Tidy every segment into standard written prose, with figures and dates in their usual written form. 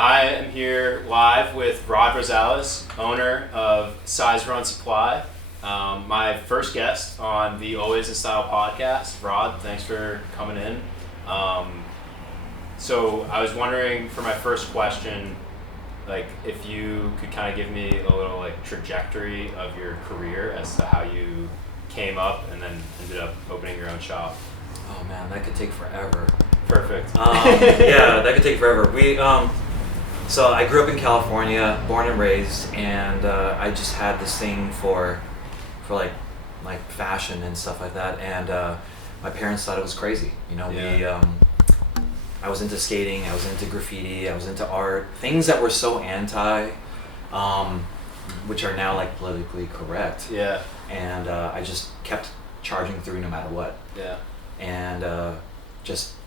I am here live with Rod Rosales, owner of SIZERUN Supply. My first guest on the Always in Style podcast. Rod, thanks for coming in. So I was wondering for my first question, like if you could kind of give me a little like trajectory of your career as to how you came up and then ended up opening your own shop. Oh man, that could take forever. Perfect. Yeah, that could take forever. So I grew up in California, born and raised, and I just had this thing for like fashion and stuff like that. And my parents thought it was crazy. You know, I was into skating, I was into graffiti, I was into art, things that were so anti, which are now like politically correct. Yeah. And I just kept charging through no matter what. Yeah. And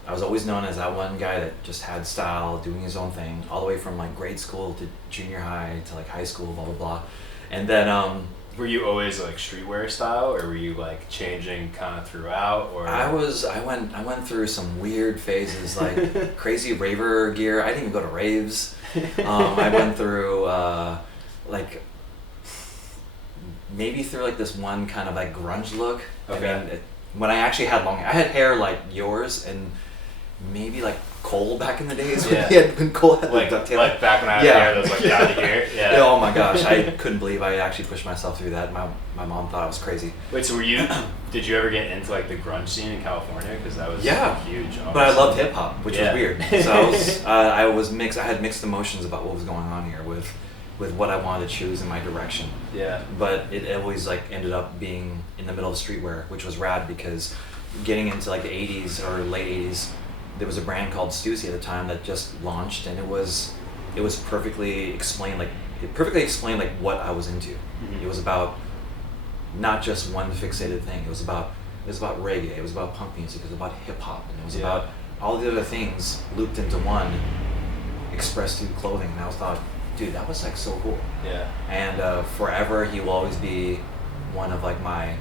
I was always known as that one guy that just had style, doing his own thing, all the way from like grade school to junior high to like high school, blah blah blah. And then were you always like streetwear style, or were you like changing kind of throughout? Or I went through some weird phases, like crazy raver gear. I didn't even go to raves. I went through maybe through like this one kind of like grunge look. Okay. I mean, when I actually had I had hair like yours and maybe like Cole back in the days when Cole had like ducktail. Like back when I had hair that was like down to here. Yeah. Oh my gosh, I couldn't believe I actually pushed myself through that. My mom thought I was crazy. Wait, so did you ever get into like the grunge scene in California? Because that was like, huge. Obviously. But I loved hip hop, which was weird. So I was mixed. I had mixed emotions about what was going on here with what I wanted to choose in my direction. Yeah. But it always like ended up being in the middle of streetwear, which was rad because getting into like the 80s or late 80s, there was a brand called Stussy at the time that just launched, and it was perfectly explained. Like it perfectly explained like what I was into. Mm-hmm. It was about not just one fixated thing. It was about reggae. It was about punk music. It was about hip hop, and it was about all the other things looped into one, expressed through clothing. And I thought, dude, that was like so cool. Yeah. And forever, he will always be one of like my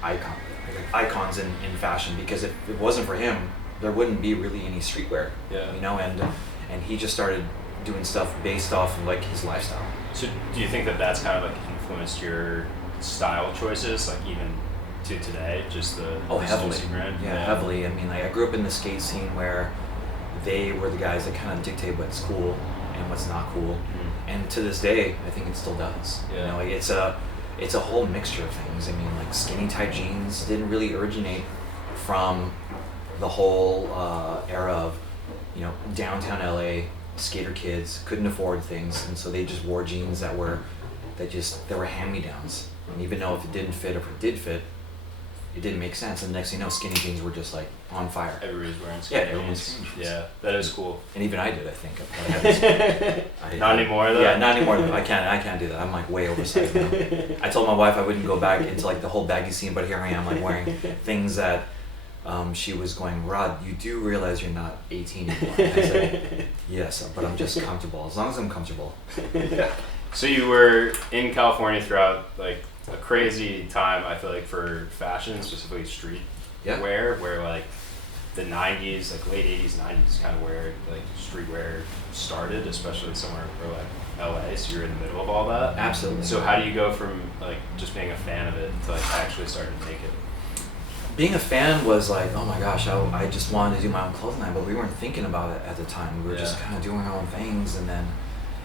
icons in fashion, because if it wasn't for him, there wouldn't be really any streetwear. Yeah. You know, and he just started doing stuff based off of like his lifestyle. So do you think that that's kind of like influenced your style choices, like even to today, just the heavily. Stussy brand? Yeah, heavily. I mean, like I grew up in the skate scene where they were the guys that kind of dictate what's cool and what's not cool. Mm-hmm. And to this day, I think it still does. Yeah. You know, like it's a whole mixture of things. I mean, like skinny tight jeans didn't really originate from the whole era of, you know, downtown LA skater kids couldn't afford things, and so they just wore jeans that were hand-me-downs. And even though if it didn't fit or if it did fit, it didn't make sense. And next thing you know, skinny jeans were just like on fire. Everybody's wearing skinny jeans. Everyone's wearing jeans. Yeah, that is cool. And even I did, I think. Not anymore though? Yeah, not anymore though. I can't do that. I'm like way oversized now. I told my wife I wouldn't go back into like the whole baggy scene, but here I am like wearing things that she was going, Rod, you do realize you're not 18 anymore. I said, yes, but I'm just comfortable. As long as I'm comfortable. Yeah. So you were in California throughout like a crazy time, I feel like, for fashion, specifically street wear, where like the 90s, like late 80s, 90s, kind of where like streetwear started, especially somewhere for like LA. So you're in the middle of all that. Absolutely. So how do you go from like just being a fan of it to like actually starting to make it? Being a fan was like, oh my gosh, I just wanted to do my own clothing line, but we weren't thinking about it at the time. We were just kind of doing our own things, and then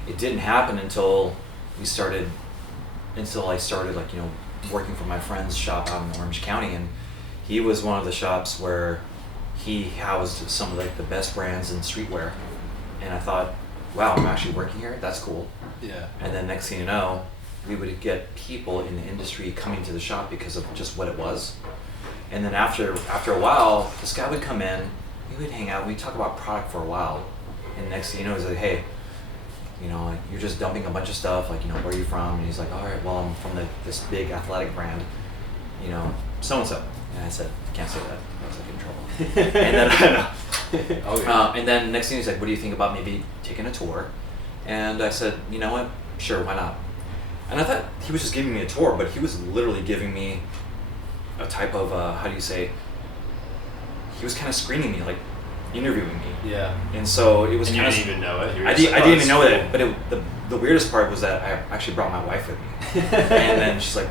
it didn't happen until I started like, you know, working for my friend's shop out in Orange County, and he was one of the shops where he housed some of like the best brands in streetwear, and I thought, wow, I'm actually working here. That's cool. Yeah. And then next thing you know, we would get people in the industry coming to the shop because of just what it was. And then after a while, this guy would come in, we would hang out, we'd talk about product for a while, and next thing you know, he's like, hey, you know, like you're just dumping a bunch of stuff, like, you know, where are you from? And he's like, all right, well, I'm from this big athletic brand, you know, so-and-so. And I said, can't say that. I was like in trouble. And then, and then next thing he's like, what do you think about maybe taking a tour? And I said, you know what? Sure, why not? And I thought he was just giving me a tour, but he was literally giving me a type of, how do you say, he was kind of screening me, like, interviewing me. Yeah. And so it was and kind of... You didn't even know it? I didn't even know it, but the weirdest part was that I actually brought my wife with me. And then she's like,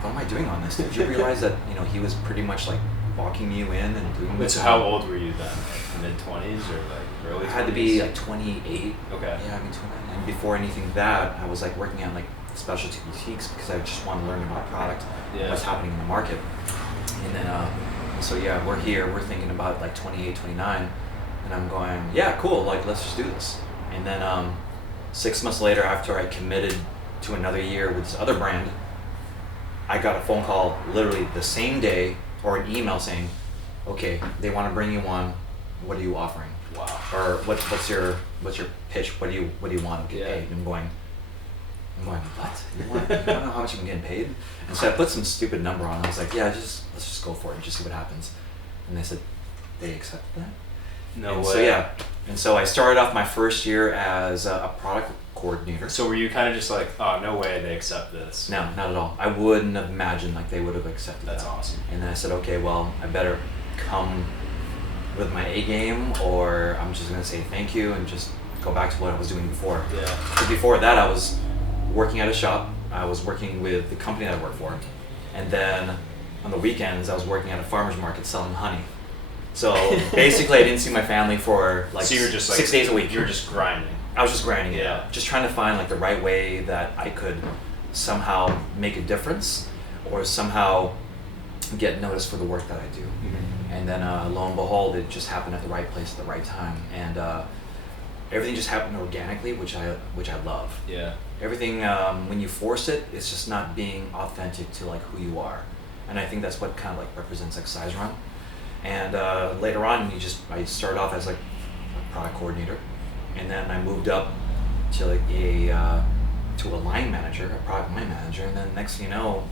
what am I doing on this? Did you realize that, you know, he was pretty much like walking you in and doing this? So how old were you then? Like mid-20s or like early 20s? I had to be like 28. Okay. Yeah, I mean 29. And before anything that, I was like working on like specialty boutiques because I just wanted to learn about product, what's happening in the market. And then, so yeah, we're here, we're thinking about like 28, 29. And I'm going, yeah, cool, like let's just do this. And then 6 months later, after I committed to another year with this other brand, I got a phone call literally the same day or an email saying, okay, they want to bring you on, what are you offering? Wow. Or what's your pitch? What do you want to get paid? And I'm going, what? You want to know how much I'm getting paid? And so I put some stupid number on. I was like, yeah, let's just go for it and just see what happens. And they said, they accepted that? No way. So yeah, and so I started off my first year as a product coordinator. So were you kind of just like, oh, no way they accept this? No, not at all. I wouldn't have imagined like they would have accepted That's that. awesome. And then I said, okay, well, I better come with my A game, or I'm just gonna say thank you and just go back to what I was doing before. Yeah. Because before that, I was working at a shop. I was working with the company that I worked for, and then on the weekends, I was working at a farmer's market selling honey. So basically, I didn't see my family for like, so you were just, like 6 days a week. You were just grinding. I was just grinding it out, just trying to find like the right way that I could somehow make a difference or somehow get noticed for the work that I do. Mm-hmm. And then lo and behold, it just happened at the right place at the right time, and everything just happened organically, which I love. Yeah. Everything when you force it, it's just not being authentic to like who you are, and I think that's what kind of like represents like SIZERUN. And later on, I started off as like a product coordinator, and then I moved up to like a line manager, a product line manager, and then next thing you know,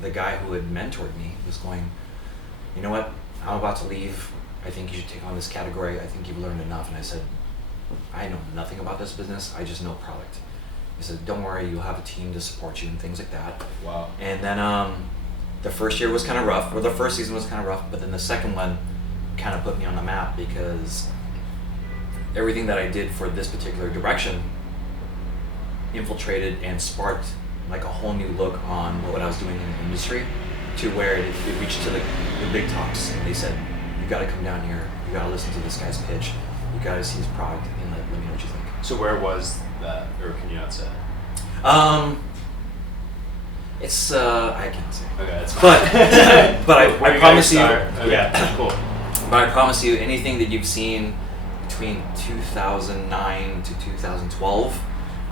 the guy who had mentored me was going, you know what, I'm about to leave. I think you should take on this category. I think you've learned enough. And I said, I know nothing about this business. I just know product. He said, don't worry, you'll have a team to support you and things like that. Wow. And then the first year was kind of rough, or the first season was kind of rough, but then the second one kind of put me on the map because everything that I did for this particular direction infiltrated and sparked like a whole new look on what I was doing in the industry, to where it reached to the big tops, and they said, you got to come down here, you got to listen to this guy's pitch, you got to see his product, and like, let me know what you think. So where was that, or can you not say? It's I can't say. Okay, that's fine. But I promise you. Okay, Yeah. Cool. But I promise you, anything that you've seen between 2009 to 2012,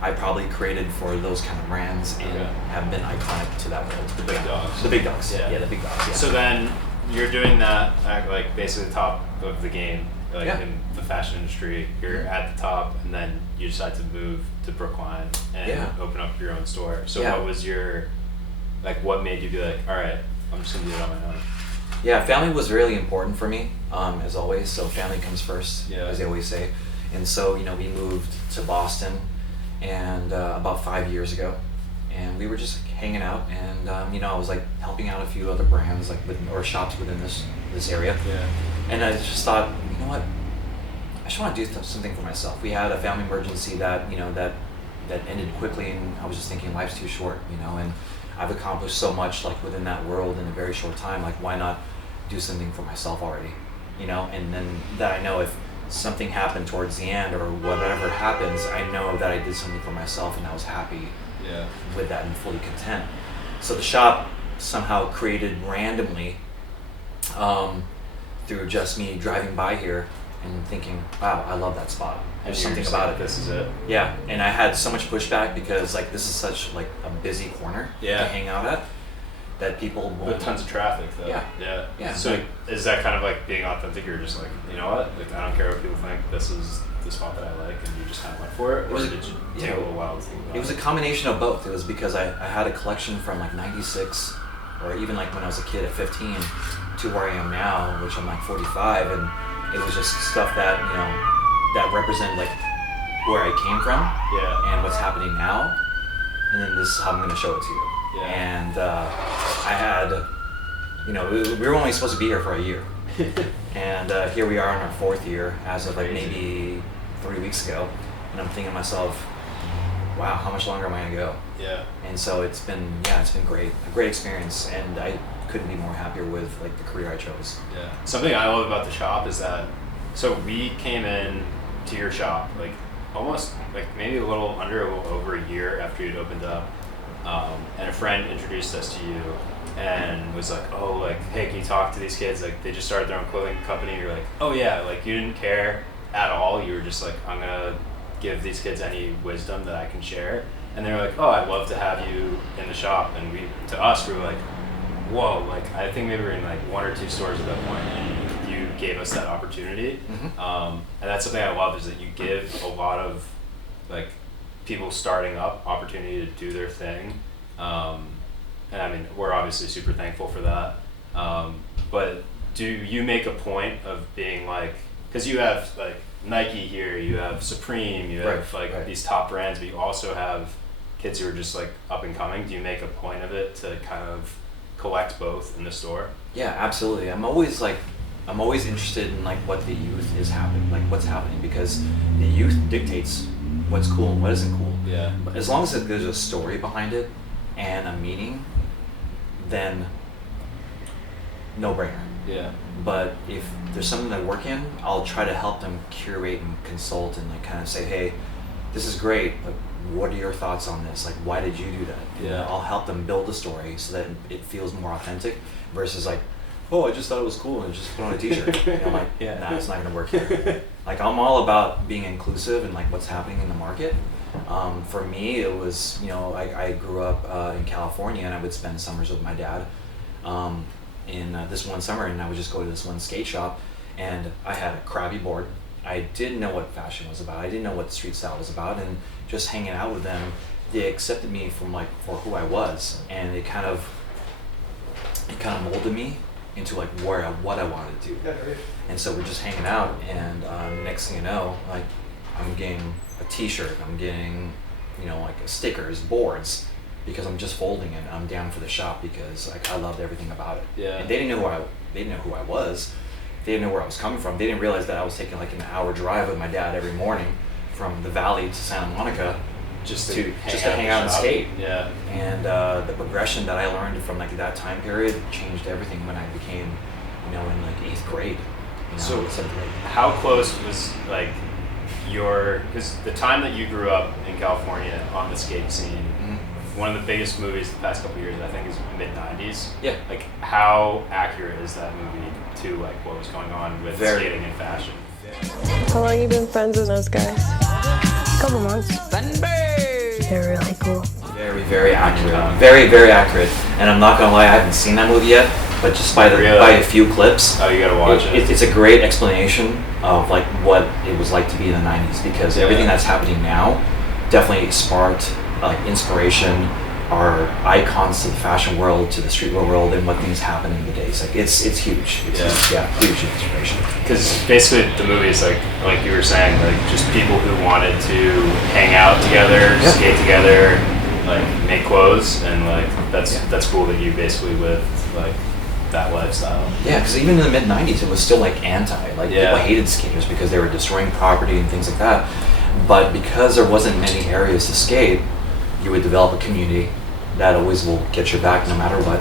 I probably created for those kind of brands and have been iconic to that world. The big dogs. The big dogs. Yeah, the big dogs. Yeah. So then you're doing that at like basically the top of the game, like in the fashion industry. You're at the top, and then you decide to move to Brookline and open up your own store. So what was your, like, what made you be like, all right, I'm just gonna do it on my own? Yeah, family was really important for me, as always. So family comes first, as they always say. And so, you know, we moved to Boston, and about 5 years ago, and we were just like, hanging out, and you know, I was like helping out a few other brands, like or shops within this area. Yeah. And I just thought, you know what, I just want to do something for myself. We had a family emergency that, you know, that ended quickly, and I was just thinking, life's too short, you know, and I've accomplished so much like within that world in a very short time. Like, why not do something for myself already, you know? And then that I know if something happened towards the end or whatever happens, I know that I did something for myself and I was happy with that and fully content. So the shop somehow created randomly through just me driving by here and thinking, wow, I love that spot. There's something about it. This is it. Yeah, and I had so much pushback because like this is such like a busy corner to hang out at that people won't. With tons of traffic though. Yeah. So like, is that kind of like being authentic? You're just like, you know what? Like, I don't care what people think. This is the spot that I like, and you just kind of went for it. Or did you take a little while to think about it? It was a combination of both. It was because I had a collection from like '96, or even like when I was a kid at 15, to where I am now, which I'm like 45, and it was just stuff that, you know, that represented like where I came from and what's happening now, and then this is how I'm going to show it to you. And I had, you know, we were only supposed to be here for a year, And here we are in our 4th year as of like maybe 3 weeks ago. And I'm thinking to myself, wow, how much longer am I going to go? Yeah. And so it's been great. A great experience. And I couldn't be more happier with like the career I chose. Yeah. Something I love about the shop is that, so we came in to your shop like almost like maybe a little over a year after you'd opened up, and a friend introduced us to you and was like, oh, like, hey, can you talk to these kids? Like, they just started their own clothing company. You're like, oh yeah, like you didn't care at all. You were just like, I'm gonna give these kids any wisdom that I can share. And they were like, oh, I'd love to have you in the shop. And to us, we were like, whoa, like I think maybe we were in like 1 or 2 stores at that point, and you gave us that opportunity. And that's something I love, is that you give a lot of like people starting up opportunity to do their thing. And I mean, we're obviously super thankful for that. But do you make a point of being like, because you have like Nike here, you have Supreme, you have these top brands, but you also have kids who are just like up and coming. Do you make a point of it to kind of collect both in the store? Yeah, absolutely. I'm always interested in like what the youth is happening, like what's happening, because the youth dictates what's cool and what isn't cool. Yeah. But as long as there's a story behind it and a meaning, then no brainer. Yeah. But if there's something I work in, I'll try to help them curate and consult and like kind of say, hey, this is great, but what are your thoughts on this? Like, why did you do that? Yeah. I'll help them build a story so that it feels more authentic versus like, oh, I just thought it was cool and just put on a t-shirt. You know, I'm like, nah, it's not gonna work here. Like, I'm all about being inclusive and like what's happening in the market. For me, it was, you know, I grew up in California, and I would spend summers with my dad in this one summer, and I would just go to this one skate shop, and I had a crappy board. I didn't know what fashion was about. I didn't know what street style was about, and just hanging out with them, they accepted me for who I was, and it kind of molded me into like what I wanted to do. And so we're just hanging out, and next thing you know, like I'm getting a t-shirt, I'm getting, you know, like stickers, boards, because I'm just folding it. I'm down for the shop because like I loved everything about it. Yeah. And they didn't know who I was. They didn't know where I was coming from. They didn't realize that I was taking like an hour drive with my dad every morning from the Valley to Santa Monica just to hang out and skate. Yeah. And the progression that I learned from like that time period changed everything when I became, you know, in like 8th grade. You know, so 7th grade. How close was like because the time that you grew up in California on the skate scene, one of the biggest movies the past couple of years, I think, is mid-90s. Yeah. Like, how accurate is that movie to like what was going on with skating and fashion? How long you been friends with those guys? A couple months. They're really cool. Very, very accurate. Very, very accurate. And I'm not gonna lie, I haven't seen that movie yet, but just by a few clips. Oh, you gotta watch it. It's a great explanation of like what it was like to be in the 90s, because everything that's happening now definitely sparked like inspiration, are icons to the fashion world, to the streetwear world, and what things happen in the days. Like it's huge. Huge inspiration. Because basically the movie is like you were saying, like just people who wanted to hang out together, skate together, like make clothes, and like that's cool that you basically lived like that lifestyle. Yeah, because even in the mid-90s, it was still like people hated skaters because they were destroying property and things like that. But because there wasn't many areas to skate, you would develop a community that always will get your back no matter what.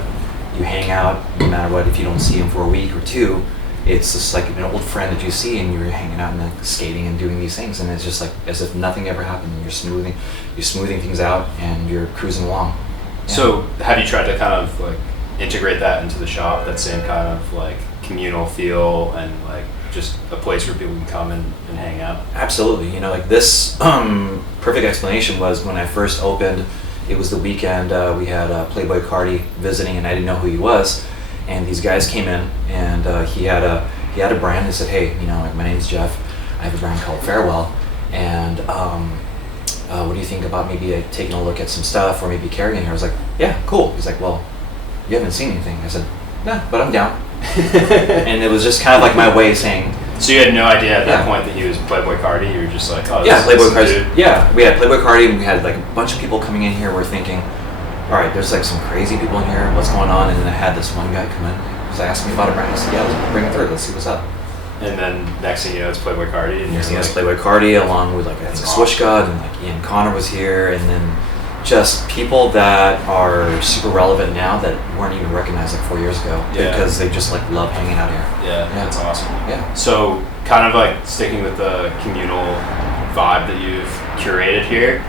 You hang out no matter what. If you don't see them for a week or two, it's just like an old friend that you see, and you're hanging out and like skating and doing these things, and it's just like as if nothing ever happened. You're smoothing things out, and you're cruising along. Yeah. So have you tried to kind of like integrate that into the shop, that same kind of like communal feel, and like just a place where people can come and hang out? Absolutely. You know, like this perfect explanation was when I first opened. It was the weekend we had Playboi Carti visiting, and I didn't know who he was. And these guys came in, and he had a brand. He said, "Hey, you know, like, my name's Jeff. I have a brand called Farewell, and what do you think about maybe taking a look at some stuff, or maybe carrying it?" I was like, "Yeah, cool." He's like, "Well, you haven't seen anything." I said, "No, but I'm down." And it was just kind of like my way of saying. So you had no idea at that point that he was Playboi Carti? You were just like, oh, Playboi Carti. Yeah, we had Playboi Carti, and we had like a bunch of people coming in here. We're thinking, all right, there's like some crazy people in here. What's going on? And then I had this one guy come in. He's because I asked me about a brand. I said, yeah, let's bring it through. Let's see what's up. And then next thing you know, it's Playboi Carti. And next thing you know, it's Playboi Carti, along with like Swish God, and like Ian Connor was here, and then just people that are super relevant now that weren't even recognized like 4 years ago because they just like love hanging out here. Yeah, that's awesome. Yeah. So kind of like sticking with the communal vibe that you've curated here,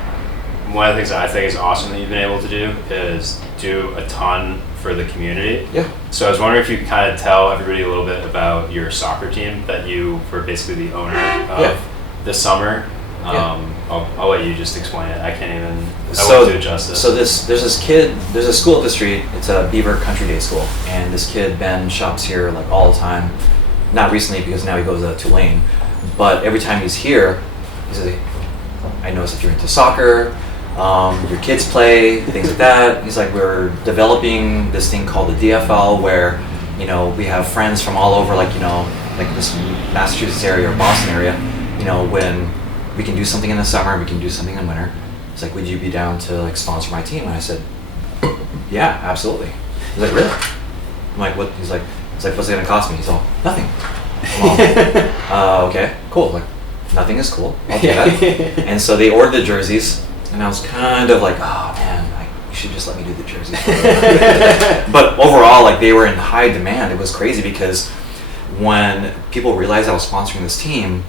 one of the things that I think is awesome that you've been able to do is do a ton for the community. Yeah. So I was wondering if you could kind of tell everybody a little bit about your soccer team that you were basically the owner of this summer. I'll let you just explain it. I can't even. I won't do it justice. So there's this kid. There's a school up the street. It's a Beaver Country Day school, and this kid Ben shops here like all the time. Not recently because now he goes to Tulane, but every time he's here, he says, "I notice if you're into soccer, your kids play things like that." He's like, "We're developing this thing called the DFL, where we have friends from all over, like this Massachusetts area or Boston area. When we can do something in the summer, we can do something in winter. It's like, would you be down to like sponsor my team?" And I said, "Yeah, absolutely." He's like, "Really?" I'm like, "What?" He's like, "What's it gonna cost me?" He's all, "Nothing." Well, okay, cool. Like, nothing is cool. I'll do that. And so they ordered the jerseys, and I was kind of like, "Oh man, you should just let me do the jerseys." But overall, like, they were in high demand. It was crazy because when people realized I was sponsoring this team,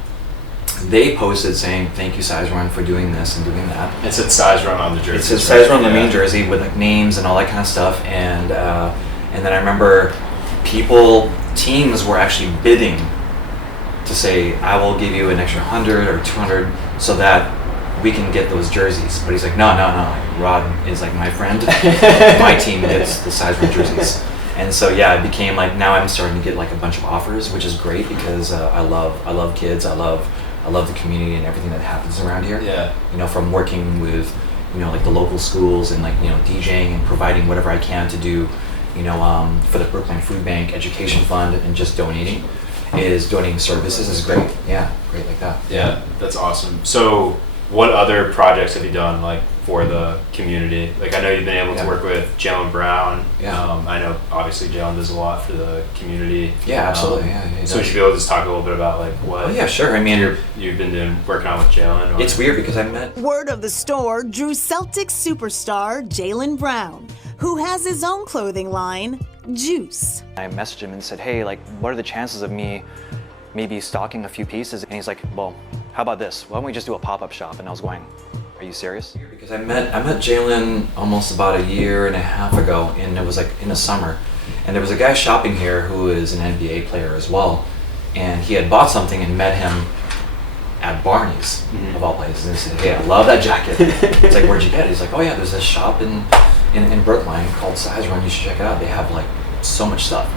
they posted saying, "Thank you, SIZERUN, for doing this and doing that." It said SIZERUN on the jersey. It said SIZERUN on the main jersey with like names and all that kind of stuff. And then I remember teams were actually bidding to say, "I will give you an extra 100 or 200 so that we can get those jerseys." But he's like, no. Rod is like my friend. My team gets the SIZERUN jerseys. And so it became like, now I'm starting to get like a bunch of offers, which is great because I love kids. I love the community and everything that happens around here. Yeah. From working with, like the local schools and like, DJing and providing whatever I can to do, for the Brookline Food Bank Education Fund and just donating services is great. Yeah, great like that. Yeah, that's awesome. So what other projects have you done like for the community? Like, I know you've been able to work with Jaylen Brown. Yeah. I know obviously Jaylen does a lot for the community. Yeah, absolutely. So would you be able to just talk a little bit about like what? Oh yeah, sure. I mean, you've been working on with Jaylen. It's weird because I met. Word of the store drew Celtics superstar Jaylen Brown, who has his own clothing line, Juice. I messaged him and said, "Hey, like, what are the chances of me maybe stocking a few pieces?" And he's like, "Well, how about this? Why don't we just do a pop-up shop?" And I was going, "Are you serious?" Because I met Jaylen almost about a year and a half ago, and it was like in the summer. And there was a guy shopping here who is an NBA player as well, and he had bought something and met him at Barney's, of all places. And he said, "Hey, I love that jacket." It's like, "Where'd you get it?" He's like, "Oh yeah, there's this shop in Brookline called SIZERUN. You should check it out. They have like so much stuff."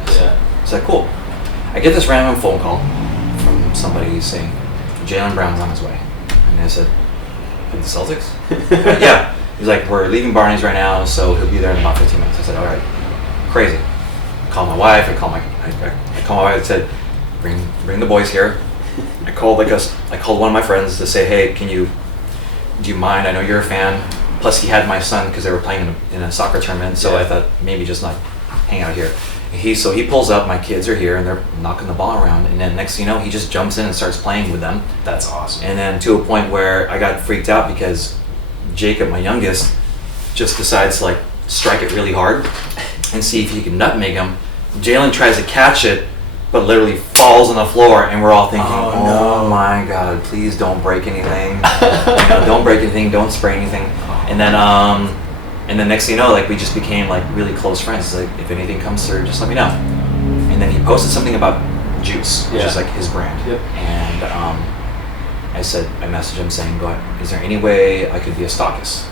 It's like, cool. I get this random phone call from somebody saying, "Jaylen Brown's on his way." And I said, "At the Celtics?" "Yeah." He's like, "We're leaving Barney's right now, so he'll be there in about 15 minutes. I said, "All right." Crazy. I called my wife. I called my wife and said, "Bring the boys here." I called one of my friends to say, "Hey, do you mind? I know you're a fan." Plus, he had my son because they were playing in a soccer tournament. So I thought maybe just not hang out here. So he pulls up. My kids are here and they're knocking the ball around. And then next thing you know, he just jumps in and starts playing with them. That's awesome. And then to a point where I got freaked out because Jacob, my youngest, just decides to like strike it really hard and see if he can nutmeg him. Jaylen tries to catch it, but literally falls on the floor, and we're all thinking, "Oh my God, please don't break anything! Don't break anything, don't spray anything." And then next thing you know, like we just became like really close friends. Like, if anything comes through, just let me know. And then he posted something about Juice, which is like his brand. Yep. And I messaged him saying, "Go ahead. Is there any way I could be a stockist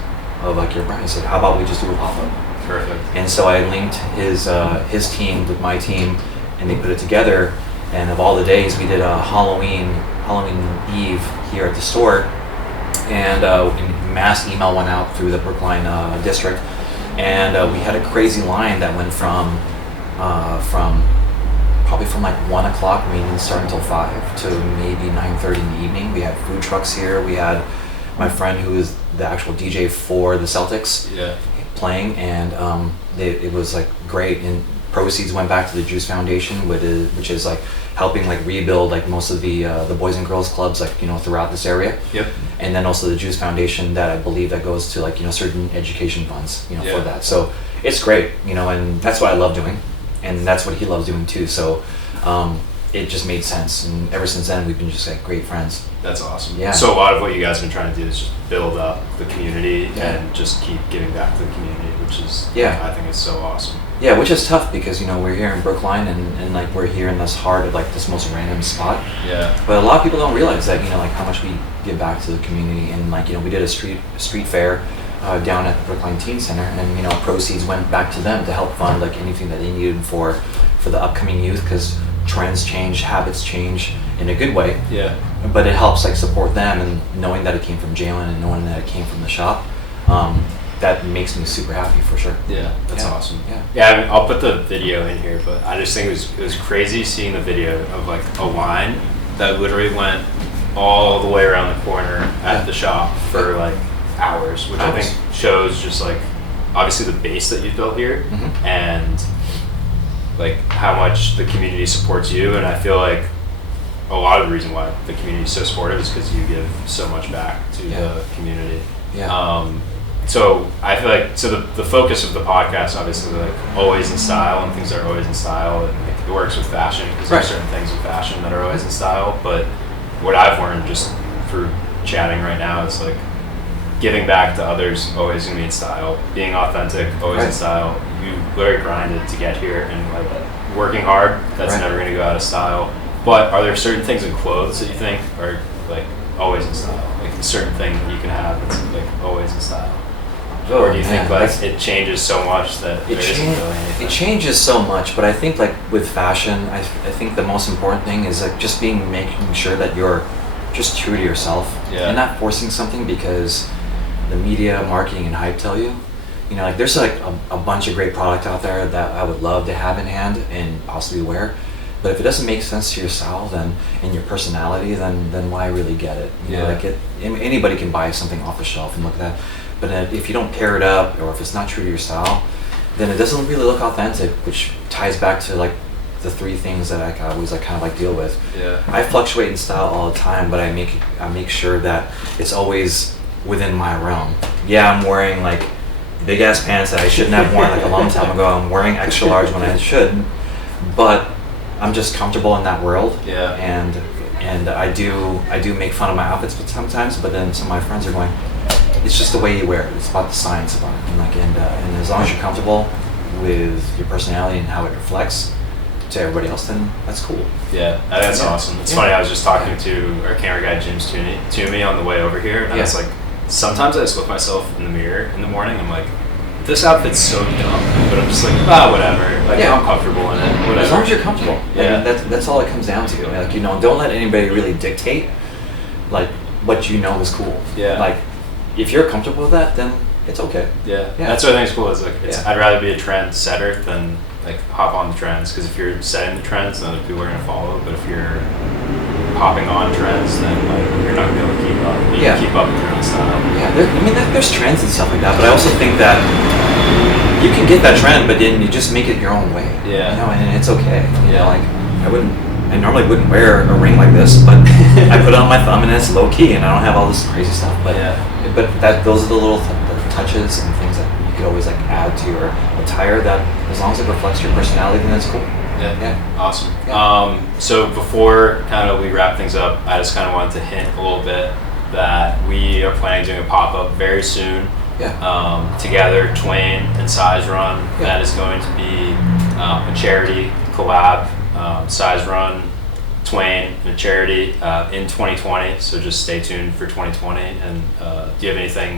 of like your brand?" He said, "How about we just do a pop-up?" Perfect. And so I linked his team with my team, and they put it together. And of all the days, we did a Halloween Eve here at the store, and mass email went out through the Brookline district, and we had a crazy line that went from probably from like 1 o'clock, we didn't start until 5, to maybe 9:30 in the evening. We had food trucks here. We had my friend who is the actual DJ for the Celtics playing, and it was like great. And proceeds went back to the Juice Foundation, which is like helping like rebuild like most of the boys and girls clubs like throughout this area. Yep. And then also the Juice Foundation that I believe that goes to like certain education funds for that. So it's great, and that's what I love doing, and that's what he loves doing too. So it just made sense, and ever since then we've been just like great friends. That's awesome. Yeah. So a lot of what you guys have been trying to do is just build up the community and just keep giving back to the community, which is I think is so awesome. Yeah, which is tough because we're here in Brookline and like we're here in this heart of like this most random spot. Yeah. But a lot of people don't realize that like how much we give back to the community, and like we did a street fair down at the Brookline Teen Center, and proceeds went back to them to help fund like anything that they needed for the upcoming youth, because trends change, habits change in a good way. Yeah. But it helps like support them, and knowing that it came from Jaylen and knowing that it came from the shop, that makes me super happy for sure. Yeah, that's awesome. Yeah. I mean, I'll put the video in here, but I just think it was crazy seeing the video of like a line that literally went all the way around the corner at the shop for like hours, which I think shows just like obviously the base that you built here, and like how much the community supports you. And I feel like a lot of the reason why the community is so supportive is because you give so much back to the community. So I feel like the focus of the podcast obviously like always in style, and things that are always in style, and like, it works with fashion because there's certain things in fashion that are always in style. But what I've learned just through chatting right now is like giving back to others always gonna be in style, being authentic always in style. You literally grinded to get here, and like working hard, that's never gonna go out of style. But are there certain things in clothes that you think are like always in style, like a certain thing that you can have that's like always in style? Or do you think like it changes so much that there isn't really anything? It changes so much, but I think like with fashion, I think the most important thing is like just making sure that you're just true to yourself and not forcing something because the media, marketing, and hype tell you. Like there's like a bunch of great product out there that I would love to have in hand and possibly wear. But if it doesn't make sense to your style and your personality, then why really get it? Anybody can buy something off the shelf and look at that. But if you don't pair it up, or if it's not true to your style, then it doesn't really look authentic, which ties back to like the three things that I always like kind of like deal with. Yeah. I fluctuate in style all the time, but I make sure that it's always within my realm. Yeah, I'm wearing like big ass pants that I shouldn't have worn like a long time ago. I'm wearing extra large when I shouldn't, but I'm just comfortable in that world. Yeah. And I do make fun of my outfits sometimes, but then some of my friends are going, it's just the way you wear it. It's about the science about it. And as long as you're comfortable with your personality and how it reflects to everybody else, then that's cool. Yeah, that's awesome. It's funny, I was just talking to our camera guy Jim's to me on the way over here, and I was like, sometimes I just look myself in the mirror in the morning, I'm like, this outfit's so dumb, but I'm just like, whatever. Like, I'm comfortable in it. Whatever. As long as you're comfortable. Yeah. That's all it comes down to. Like, don't let anybody really dictate, like, what you know is cool. Yeah. Like, if you're comfortable with that, then it's okay. Yeah. That's what I think is cool. Is like, I'd rather be a trend setter than like hop on the trends, because if you're setting the trends, then other people are gonna follow. But if you're hopping on trends, then like you're not gonna be able to keep up. You can keep up with your own style. Yeah, there's trends and stuff like that, but I also think that you can get that trend, but then you just make it your own way. Yeah. And it's okay. Like I normally wouldn't wear a ring like this, but I put it on my thumb and it's low key, and I don't have all this crazy stuff. But those are the little touches and things that you could always like add to your attire. That as long as it reflects your personality, then that's cool. Yeah. Awesome. Yeah. So before kind of we wrap things up, I just kind of wanted to hint a little bit that we are planning doing a pop-up very soon. Together, Twain and SIZERUN. That is going to be a charity collab. SIZERUN, Twain, and a charity in 2020. So just stay tuned for 2020. And do you have anything